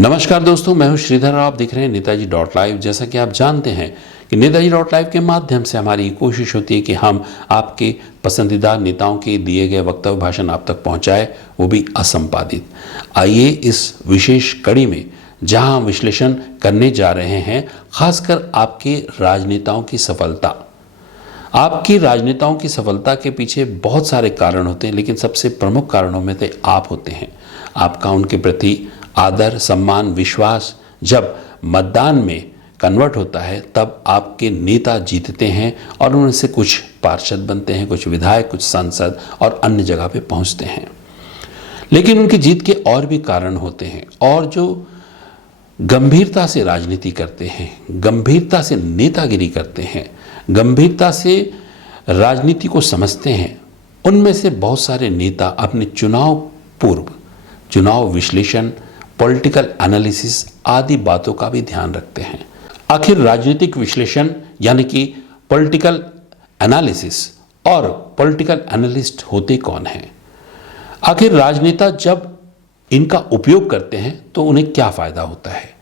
नमस्कार दोस्तों, मैं हूं श्रीधर और आप देख रहे हैं नेताजी डॉट लाइव। जैसा कि आप जानते हैं कि नेताजी डॉट लाइव के माध्यम से हमारी कोशिश होती है कि हम आपके पसंदीदा नेताओं के दिए गए वक्तव्य भाषण आप तक पहुंचाए, वो भी असंपादित। आइए इस विशेष कड़ी में जहां हम विश्लेषण करने जा रहे हैं, खासकर आपके राजनेताओं की सफलता। आपकी राजनेताओं की सफलता के पीछे बहुत सारे कारण होते हैं, लेकिन सबसे प्रमुख कारणों में से आप होते हैं। आपका उनके प्रति आदर, सम्मान, विश्वास जब मतदान में कन्वर्ट होता है, तब आपके नेता जीतते हैं और उनसे कुछ पार्षद बनते हैं, कुछ विधायक, कुछ सांसद और अन्य जगह पे पहुंचते हैं। लेकिन उनकी जीत के और भी कारण होते हैं, और जो गंभीरता से राजनीति करते हैं, गंभीरता से नेतागिरी करते हैं, गंभीरता से राजनीति को समझते हैं, उनमें से बहुत सारे नेता अपने चुनाव पूर्व चुनाव विश्लेषण, पॉलिटिकल एनालिसिस आदि बातों का भी ध्यान रखते हैं। आखिर राजनीतिक विश्लेषण यानी कि पॉलिटिकल एनालिसिस और पॉलिटिकल एनालिस्ट होते कौन हैं? आखिर राजनेता जब इनका उपयोग करते हैं तो उन्हें क्या फायदा होता है?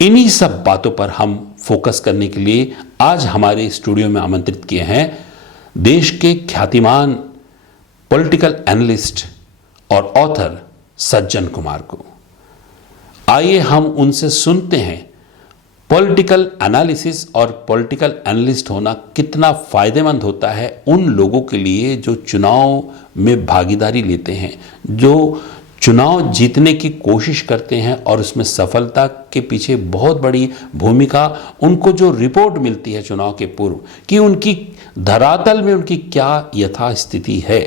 इन्हीं सब बातों पर हम फोकस करने के लिए आज हमारे स्टूडियो में आमंत्रित किए हैं देश के ख्यातिमान पॉलिटिकल एनालिस्ट और ऑथर सज्जन कुमार को। आइए हम उनसे सुनते हैं पॉलिटिकल एनालिसिस और पॉलिटिकल एनालिस्ट होना कितना फायदेमंद होता है उन लोगों के लिए जो चुनाव में भागीदारी लेते हैं, जो चुनाव जीतने की कोशिश करते हैं और उसमें सफलता के पीछे बहुत बड़ी भूमिका उनको जो रिपोर्ट मिलती है चुनाव के पूर्व कि उनकी धरातल में उनकी क्या यथास्थिति है,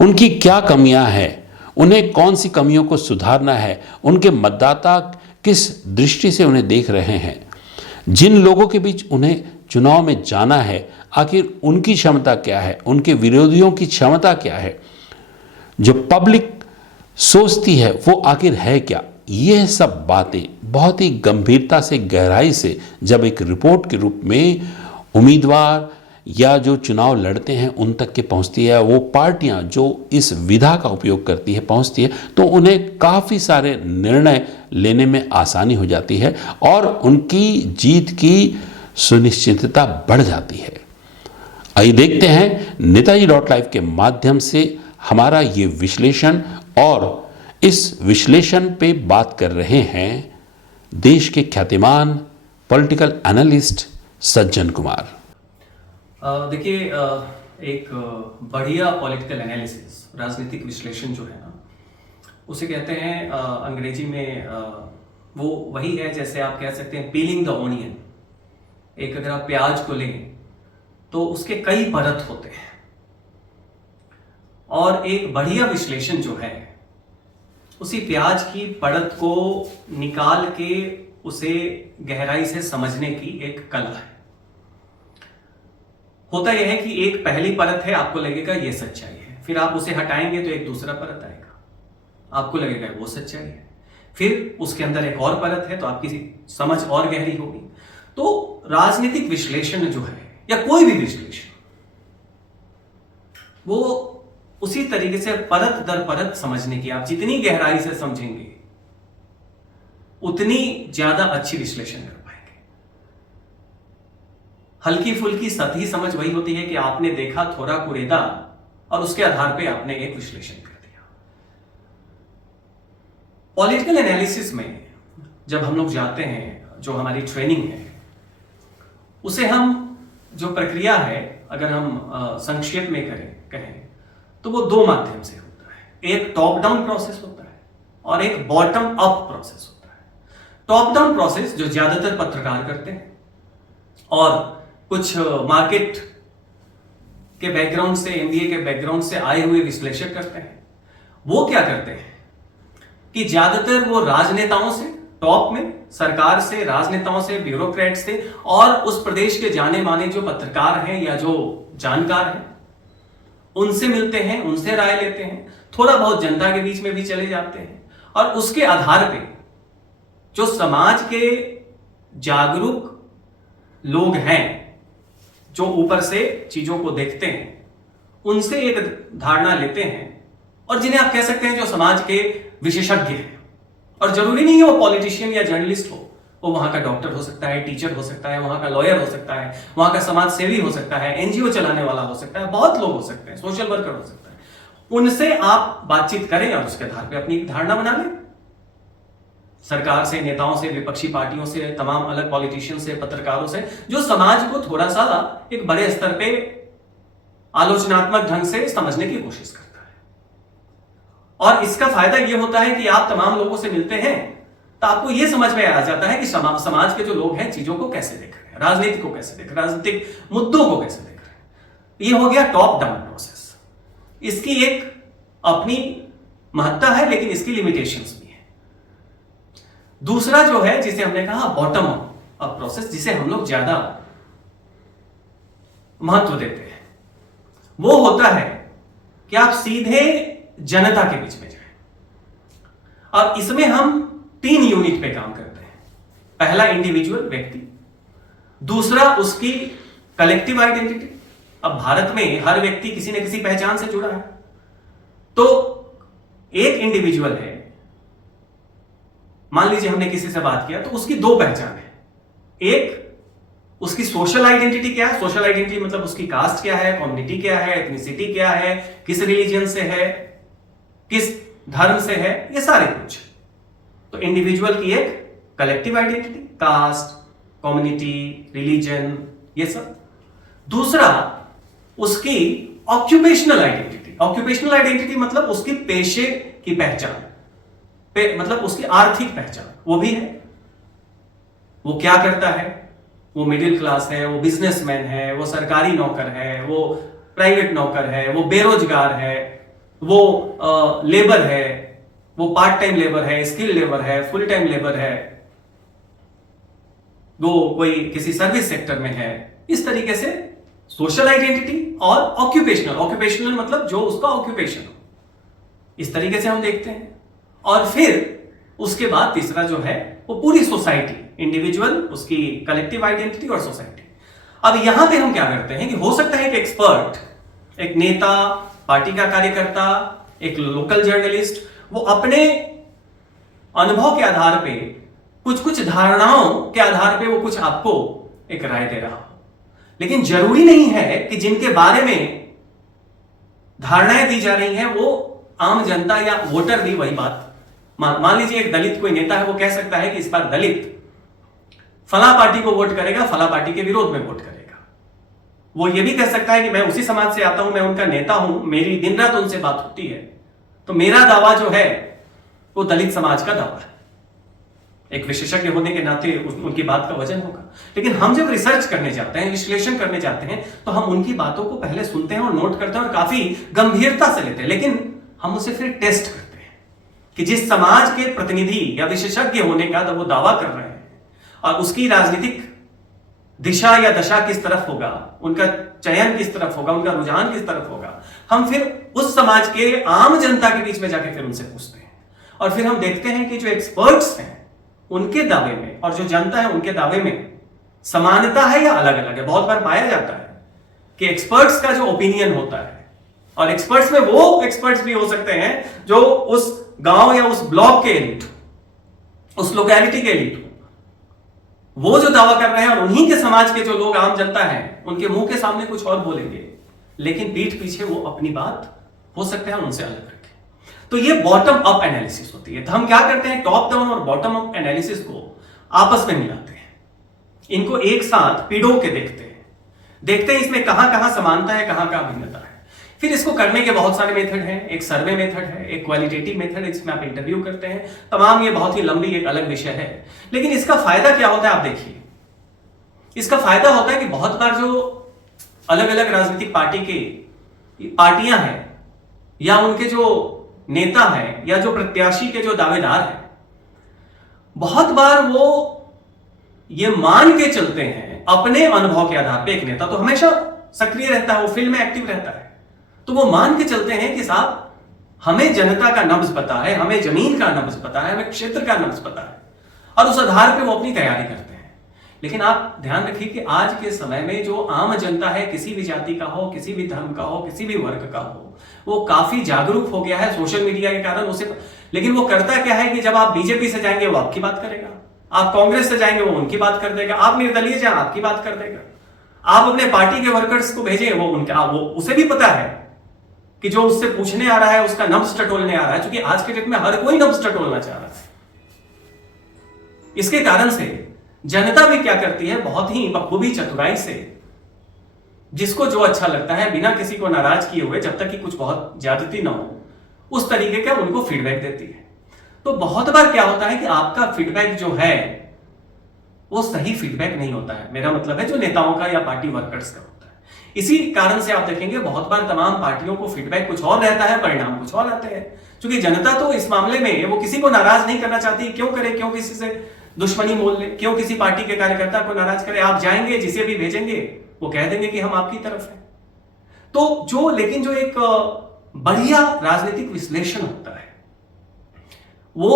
उनकी क्या कमियां हैं, उन्हें कौन सी कमियों को सुधारना है, उनके मतदाता किस दृष्टि से उन्हें देख रहे हैं, जिन लोगों के बीच उन्हें चुनाव में जाना है आखिर उनकी क्षमता क्या है, उनके विरोधियों की क्षमता क्या है, जो पब्लिक सोचती है वो आखिर है क्या। यह सब बातें बहुत ही गंभीरता से, गहराई से जब एक रिपोर्ट के रूप में उम्मीदवार या जो चुनाव लड़ते हैं उन तक के पहुंचती है, वो पार्टियां जो इस विधा का उपयोग करती है पहुंचती है, तो उन्हें काफ़ी सारे निर्णय लेने में आसानी हो जाती है और उनकी जीत की सुनिश्चितता बढ़ जाती है। आइए देखते हैं नेताजी डॉट लाइव के माध्यम से हमारा ये विश्लेषण, और इस विश्लेषण पे बात कर रहे हैं देश के ख्यातिमान पॉलिटिकल एनालिस्ट सज्जन कुमार। देखिए, एक बढ़िया पॉलिटिकल एनालिसिस, राजनीतिक विश्लेषण जो है ना, उसे कहते हैं अंग्रेजी में वो वही है जैसे आप कह सकते हैं पीलिंग द ऑनियन। एक अगर आप प्याज को लें तो उसके कई परत होते हैं, और एक बढ़िया विश्लेषण जो है उसी प्याज की परत को निकाल के उसे गहराई से समझने की एक कला है। होता यह है कि एक पहली परत है, आपको लगेगा ये सच्चाई है, फिर आप उसे हटाएंगे तो एक दूसरा परत आएगा, आपको लगेगा वो सच्चाई है, फिर उसके अंदर एक और परत है तो आपकी समझ और गहरी होगी। तो राजनीतिक विश्लेषण जो है या कोई भी विश्लेषण, वो उसी तरीके से परत दर परत समझने की, आप जितनी गहराई से समझेंगे उतनी ज्यादा अच्छी विश्लेषण कर पाएंगे। हल्की फुल्की सतही समझ वही होती है कि आपने देखा थोड़ा कुरेदा और उसके आधार पे आपने एक विश्लेषण कर दिया। पॉलिटिकल एनालिसिस में जब हम लोग जाते हैं, जो हमारी ट्रेनिंग है, उसे हम जो प्रक्रिया है अगर हम संक्षेप में कहें तो वो दो माध्यम से होता है। एक टॉप डाउन प्रोसेस होता है और एक बॉटम अप प्रोसेस होता है। टॉप डाउन प्रोसेस जो ज्यादातर पत्रकार करते हैं और कुछ मार्केट के बैकग्राउंड से, एमबीए के बैकग्राउंड से आए हुए विश्लेषक करते हैं। वो क्या करते हैं कि ज्यादातर वो राजनेताओं से, टॉप में सरकार से, राजनेताओं से, ब्यूरोक्रेट से और उस प्रदेश के जाने माने जो पत्रकार हैं या जो जानकार हैं उनसे मिलते हैं, उनसे राय लेते हैं, थोड़ा बहुत जनता के बीच में भी चले जाते हैं, और उसके आधार पे जो समाज के जागरूक लोग हैं, जो ऊपर से चीजों को देखते हैं, उनसे एक धारणा लेते हैं, और जिन्हें आप कह सकते हैं जो समाज के विशेषज्ञ हैं, और जरूरी नहीं है वो पॉलिटिशियन या जर्नलिस्ट हो, वो वहां का डॉक्टर हो सकता है, टीचर हो सकता है, वहां का लॉयर हो सकता है, वहां का समाज सेवी हो सकता है, एनजीओ चलाने वाला हो सकता है, बहुत लोग हो सकते हैं, सोशल वर्कर हो सकता है। उनसे आप बातचीत करें और उसके आधार पर अपनी एक धारणा बना लें। सरकार से, नेताओं से, विपक्षी पार्टियों से, तमाम अलग पॉलिटिशियन से, पत्रकारों से, जो समाज को थोड़ा सा एक बड़े स्तर पे आलोचनात्मक ढंग से समझने की कोशिश करता है। और इसका फायदा यह होता है कि आप तमाम लोगों से मिलते हैं तो आपको यह समझ में आ जाता है कि समाज के जो लोग हैं चीजों को कैसे देख रहे हैं, राजनीति को कैसे देख रहे हैं, राजनीतिक मुद्दों को कैसे देख रहे हैं। यह हो गया टॉप डाउन प्रोसेस। इसकी एक अपनी महत्ता है, लेकिन इसकी लिमिटेशंस भी है। दूसरा जो है, जिसे हमने कहा बॉटम अप प्रोसेस, जिसे हम लोग ज्यादा महत्व देते हैं, वो होता है कि आप सीधे जनता के बीच में जाएं। अब इसमें हम 3 यूनिट पे काम करते हैं। पहला इंडिविजुअल, व्यक्ति। दूसरा उसकी कलेक्टिव आइडेंटिटी। अब भारत में हर व्यक्ति किसी न किसी पहचान से जुड़ा है, तो एक इंडिविजुअल है, मान लीजिए हमने किसी से बात किया तो उसकी 2 पहचान है। एक, उसकी सोशल आइडेंटिटी क्या है, सोशल आइडेंटिटी मतलब उसकी कास्ट क्या है, कम्युनिटी क्या है, एथनिसिटी क्या है, किस रिलीजन से है, किस धर्म से है, ये सारे कुछ। तो इंडिविजुअल की एक collective identity, caste, community, religion, ये सब। दूसरा, उसकी ऑक्यूपेशनल आइडेंटिटी। ऑक्यूपेशनल आइडेंटिटी मतलब उसकी पेशे की पहचान, मतलब उसकी आर्थिक पहचान, वो भी है। वो क्या करता है, वो मिडिल क्लास है, वो बिजनेसमैन है, वो सरकारी नौकर है, वो प्राइवेट नौकर है, वो बेरोजगार है, वो लेबर है, वो पार्ट टाइम लेबर है, स्किल लेबर है, फुल टाइम लेबर है, वो कोई किसी सर्विस सेक्टर में है। इस तरीके से सोशल आइडेंटिटी और ऑक्यूपेशनल मतलब जो उसका ऑक्यूपेशन हो, इस तरीके से हम देखते हैं। और फिर उसके बाद तीसरा जो है वो पूरी सोसाइटी, इंडिविजुअल, उसकी कलेक्टिव आइडेंटिटी और सोसाइटी। अब यहां पे हम क्या करते हैं कि हो सकता है एक एक्सपर्ट, एक नेता, पार्टी का कार्यकर्ता, एक लोकल जर्नलिस्ट, वो अपने अनुभव के आधार पे, कुछ धारणाओं के आधार पे वो कुछ आपको एक राय दे रहा हो। लेकिन जरूरी नहीं है कि जिनके बारे में धारणाएं दी जा रही हैं वो आम जनता या वोटर भी वही बात। मान लीजिए एक दलित कोई नेता है, वो कह सकता है कि इस बार दलित फला पार्टी को वोट करेगा, फला पार्टी के विरोध में वोट करेगा। वो ये भी कह सकता है कि मैं उसी समाज से आता हूं, मैं उनका नेता हूं, मेरी दिन रात उनसे बात होती है, तो मेरा दावा जो है वो दलित समाज का दावा है। एक विशेषज्ञ होने के नाते उनकी बात का वजन होगा। लेकिन हम जब रिसर्च करने जाते हैं, विश्लेषण करने जाते हैं, तो हम उनकी बातों को पहले सुनते हैं और नोट करते हैं और काफी गंभीरता से लेते हैं। लेकिन हम उसे फिर टेस्ट करते हैं कि जिस समाज के प्रतिनिधि या विशेषज्ञ होने का वो दावा कर रहे हैं और उसकी राजनीतिक दिशा या दशा किस तरफ होगा, उनका चयन किस तरफ होगा, उनका रुझान किस तरफ होगा, हम फिर उस समाज के आम जनता के बीच में जाके फिर उनसे पूछते हैं। और फिर हम देखते हैं कि जो एक्सपर्ट्स हैं उनके दावे में और जो जनता है उनके दावे में समानता है या अलग अलग है। बहुत बार पाया जाता है कि एक्सपर्ट्स का जो ओपिनियन होता है, और एक्सपर्ट्स में वो एक्सपर्ट्स भी हो सकते हैं जो उस गांव या उस ब्लॉक के एलिट, उस लोकेलिटी के एलिट, वो जो दावा कर रहे हैं और उन्हीं के समाज के जो लोग आम जनता है उनके मुंह के सामने कुछ और बोलेंगे, लेकिन पीठ पीछे वो अपनी बात हो सकता है उनसे अलग रखें। तो ये बॉटम अप एनालिसिस होती है। तो हम क्या करते हैं, टॉप डाउन और बॉटम अप एनालिसिस को आपस में मिलाते हैं, इनको एक साथ पिड़ो के देखते हैं इसमें कहां कहां समानता है, कहां कहां भिन्नता है। फिर इसको करने के बहुत सारे मेथड हैं। एक सर्वे मेथड है, एक क्वालिटेटिव मेथड है जिसमें आप इंटरव्यू करते हैं। तमाम ये बहुत ही लंबी एक अलग विषय है। लेकिन इसका फायदा क्या होता है आप देखिए। इसका फायदा होता है कि बहुत बार जो अलग अलग राजनीतिक पार्टियां हैं या उनके जो नेता हैं या जो प्रत्याशी के जो दावेदार हैं, बहुत बार वो ये मान के चलते हैं अपने अनुभव के आधार पे, एक नेता तो हमेशा सक्रिय रहता है, वो फील्ड में एक्टिव रहता है, तो वो मान के चलते हैं कि साहब हमें जनता का नब्ज पता है, हमें जमीन का नब्ज पता है, हमें क्षेत्र का नब्ज पता है, और उस आधार पे वो अपनी तैयारी करते हैं। लेकिन आप ध्यान रखिए कि आज के समय में जो आम जनता है, किसी भी जाति का हो, किसी भी धर्म का हो, किसी भी वर्ग का हो, वो काफी जागरूक हो गया है सोशल मीडिया के कारण। उसे लेकिन वो करता क्या है कि जब आप बीजेपी से जाएंगे वो आपकी बात करेगा, आप कांग्रेस से जाएंगे वो उनकी बात कर देगा, आप निर्दलीय जाए आपकी बात कर देगा, आप अपने पार्टी के वर्कर्स को भेजें वो उसे भी पता है कि जो उससे पूछने आ रहा है उसका नब्ज टटोलने आ रहा है, क्योंकि आज के डेट में हर कोई नब्ज टटोलना चाह रहा है। इसके कारण से जनता भी क्या करती है, बहुत ही बखूबी चतुराई से जिसको जो अच्छा लगता है बिना किसी को नाराज किए हुए, जब तक कि कुछ बहुत ज्यादती ना हो, उस तरीके का उनको फीडबैक देती है। तो बहुत बार क्या होता है कि आपका फीडबैक जो है वो सही फीडबैक नहीं होता है, मेरा मतलब है जो नेताओं का या पार्टी वर्कर्स का होता है। इसी कारण से आप देखेंगे बहुत बार तमाम पार्टियों को फीडबैक कुछ और रहता है, परिणाम कुछ और आते हैं, क्योंकि जनता तो इस मामले में वो किसी को नाराज नहीं करना चाहती। क्यों करे, क्यों किसी से दुश्मनी मोल ले, क्यों किसी पार्टी के कार्यकर्ता को नाराज करे। आप जाएंगे, जिसे भी भेजेंगे वो कह देंगे कि हम आपकी तरफ हैं। तो लेकिन जो एक बढ़िया राजनीतिक विश्लेषण होता है वो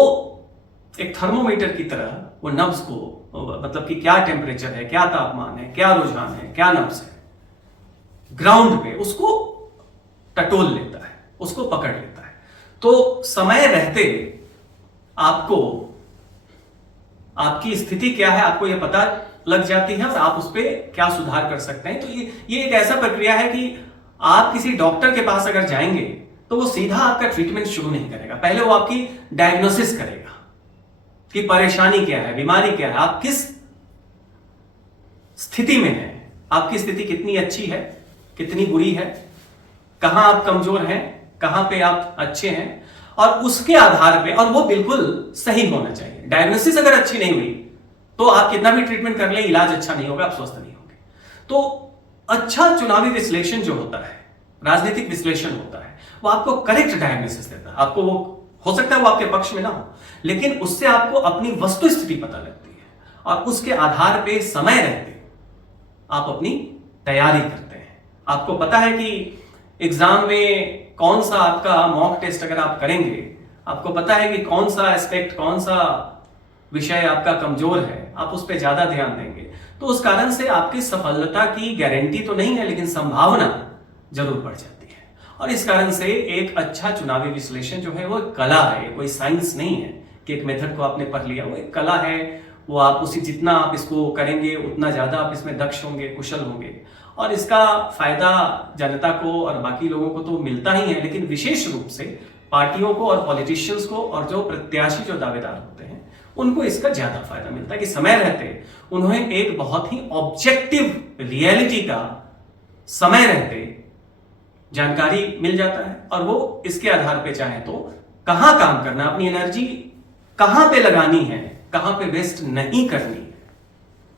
एक थर्मोमीटर की तरह वो नब्ज को, मतलब कि क्या टेम्परेचर है, क्या तापमान है, क्या रुझान है, क्या नब्ज है, ग्राउंड पे उसको टटोल लेता है, उसको पकड़ लेता है। तो समय रहते आपको आपकी स्थिति क्या है आपको यह पता लग जाती है और आप उस पर क्या सुधार कर सकते हैं। तो ये एक ऐसा प्रक्रिया है कि आप किसी डॉक्टर के पास अगर जाएंगे तो वो सीधा आपका ट्रीटमेंट शुरू नहीं करेगा, पहले वो आपकी डायग्नोसिस करेगा कि परेशानी क्या है, बीमारी क्या है, आप किस स्थिति में हैं, आपकी स्थिति कितनी अच्छी है, कितनी बुरी है, कहां आप कमजोर हैं, कहां पे आप अच्छे हैं, और उसके आधार पे, और वो बिल्कुल सही होना चाहिए। डायग्नोसिस अगर अच्छी नहीं हुई तो आप कितना भी ट्रीटमेंट कर लें, इलाज अच्छा नहीं होगा, आप स्वस्थ नहीं होंगे। तो अच्छा चुनावी विश्लेषण जो होता है, राजनीतिक विश्लेषण होता है, वो आपको करेक्ट डायग्नोसिस देता है। आपको वो हो सकता है वो आपके पक्ष में ना हो, लेकिन उससे आपको अपनी वस्तु स्थिति पता लगती है और उसके आधार पे समय रहते आप अपनी तैयारी करते हैं। आपको पता है कि एग्जाम में कौन सा आपका मॉक टेस्ट अगर आप करेंगे, आपको पता है कि कौन सा एस्पेक्ट, कौन सा विषय आपका कमजोर है, आप उस पर ज्यादा ध्यान देंगे। तो उस कारण से आपकी सफलता की गारंटी तो नहीं है, लेकिन संभावना जरूर बढ़ जाती है। और इस कारण से एक अच्छा चुनावी विश्लेषण जो है वो एक कला है, कोई साइंस नहीं है कि एक मेथड को आपने पढ़ लिया, वो एक कला है। वो आप उसी जितना आप इसको करेंगे उतना ज्यादा आप इसमें दक्ष होंगे, कुशल होंगे, और इसका फायदा जनता को और बाकी लोगों को तो मिलता ही है, लेकिन विशेष रूप से पार्टियों को और पॉलिटिशियंस को और जो प्रत्याशी जो दावेदार होते हैं उनको इसका ज्यादा फायदा मिलता है कि समय रहते उन्हें एक बहुत ही ऑब्जेक्टिव रियलिटी का समय रहते जानकारी मिल जाता है, और वो इसके आधार पे चाहे तो कहां काम करना, अपनी एनर्जी कहां पे लगानी है, कहां पे वेस्ट नहीं करनी है।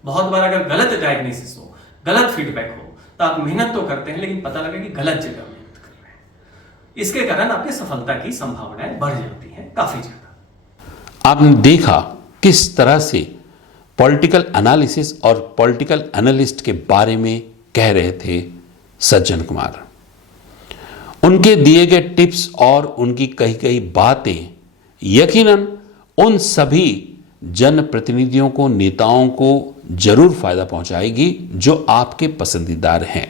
बहुत बार अगर गलत डायग्नोसिस हो, गलत फीडबैक हो, तो आप मेहनत तो करते हैं लेकिन पता लगे कि गलत जगह मेहनत कर रहे हैं। इसके कारण आपकी सफलता की संभावनाएं बढ़ जाती हैं काफी ज्यादा। आपने देखा किस तरह से पॉलिटिकल एनालिसिस और पॉलिटिकल एनालिस्ट के बारे में कह रहे थे सज्जन कुमार। उनके दिए गए टिप्स और उनकी कही कही बातें यकीनन उन सभी जनप्रतिनिधियों को, नेताओं को जरूर फायदा पहुंचाएगी जो आपके पसंदीदार हैं।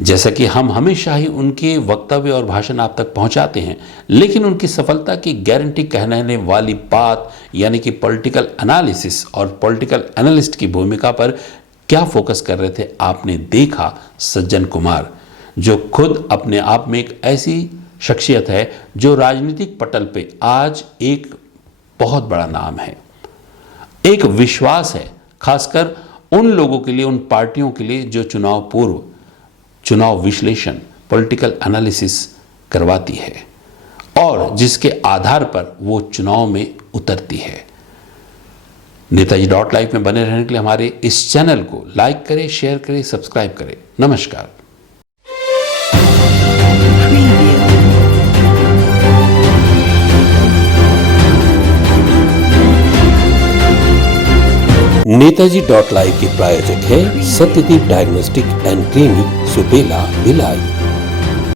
जैसा कि हम हमेशा ही उनके वक्तव्य और भाषण आप तक पहुंचाते हैं, लेकिन उनकी सफलता की गारंटी कहने वाली बात यानी कि पॉलिटिकल एनालिसिस और पॉलिटिकल एनालिस्ट की भूमिका पर क्या फोकस कर रहे थे आपने देखा। सज्जन कुमार जो खुद अपने आप में एक ऐसी शख्सियत है जो राजनीतिक पटल पे आज एक बहुत बड़ा नाम है, एक विश्वास है, खासकर उन लोगों के लिए, उन पार्टियों के लिए जो चुनाव पूर्व चुनाव विश्लेषण, पॉलिटिकल एनालिसिस करवाती है और जिसके आधार पर वो चुनाव में उतरती है। नेताजी.live में बने रहने के लिए हमारे इस चैनल को लाइक करें, शेयर करें, सब्सक्राइब करें। नमस्कार। नेताजी.live के प्रायोजक है Satyadeep diagnostic and clinic, Supela, Bhilai.